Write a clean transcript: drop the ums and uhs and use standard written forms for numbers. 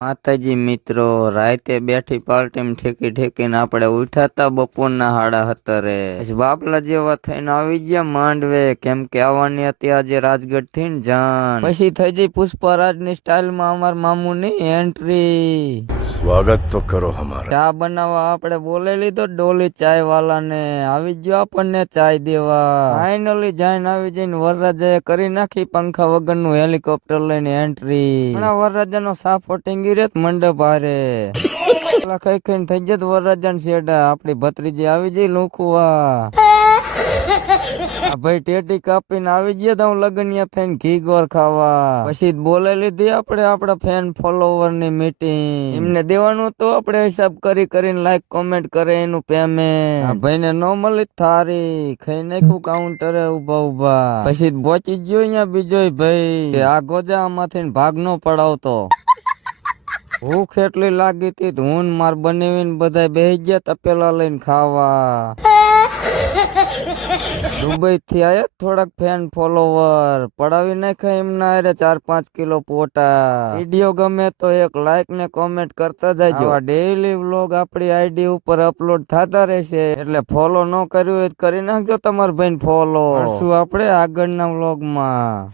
માતાજી મિત્રો, રાતે બેઠી પાર્ટીમાં ઠેકી ઠેકીને આપણે ઉઠાતા બપોરના 7:30. પછી બાપલા જેવા થઈને આવી ગયા માંડવે, કેમ કે આવવાની હતી આજે રાજગઢ થી જાન. પછી થઈ જઈ પુષ્પરાજની સ્ટાઇલમાં અમાર મામુની એન્ટ્રી. સ્વાગત તો કરો હમારા. ચા બનાવવા આપણે બોલે લીધો ડોલી ચાય વાળાને, આવી ગયો આપણને ચાય દેવા. ફાઇનલી જાઈને આવી જઈને વરરાજાએ કરી નાખી પંખા વગરનું હેલિકોપ્ટર લઈને એન્ટ્રી. વરરાજાનો સાફ ફોટિંગ મંડપ હારે ખાઈ ખાઈને થઈ જત વરરાજા શેડા. આપડી ભત્રીજી આવી જઈ લુખુવા ભાઈ ટેટી કાપીને આવી ગયા તો હું લગનિયા થઈને ઘી ગોર ખાવા. પછી બોલે લીધી આપણે આપડા ફેન ફોલોવર ની મીટિંગ. એમને દેવાનું તો આપણે હિસાબ કરી કરીને લાઈક કોમેન્ટ કરે એનું પેમેન્ટ. ભાઈ ને નો મળી થારી ખાઈ નાખ્યું કાઉન્ટરે ઉભા. પછી પહોંચી ગયો અહીંયા બીજો ભાઈ આ ગોજા માંથી ભાગ નો પડાવતો. ભૂખ એટલી લાગી હતી હું માર બનાવીને બધા બેસી ગયા તપેલા લઈને ખાવા. દુબઈ થી આયા થોડાક ફેન ફોલોવર પડાવી નાખ્યા એમના અરે 4-5 કિલો પોટા. વિડીયો ગમે તો એક લાઈક ને કોમેન્ટ કરતા જાજો. ડેઈલી વ્લોગ આપણી આઈડી ઉપર અપલોડ થતા રહેશે, એટલે ફોલો ન કર્યું હોય કરી નાખજો તમારા ભાઈને ફોલો. શું આપણે આગળના વ્લોગમાં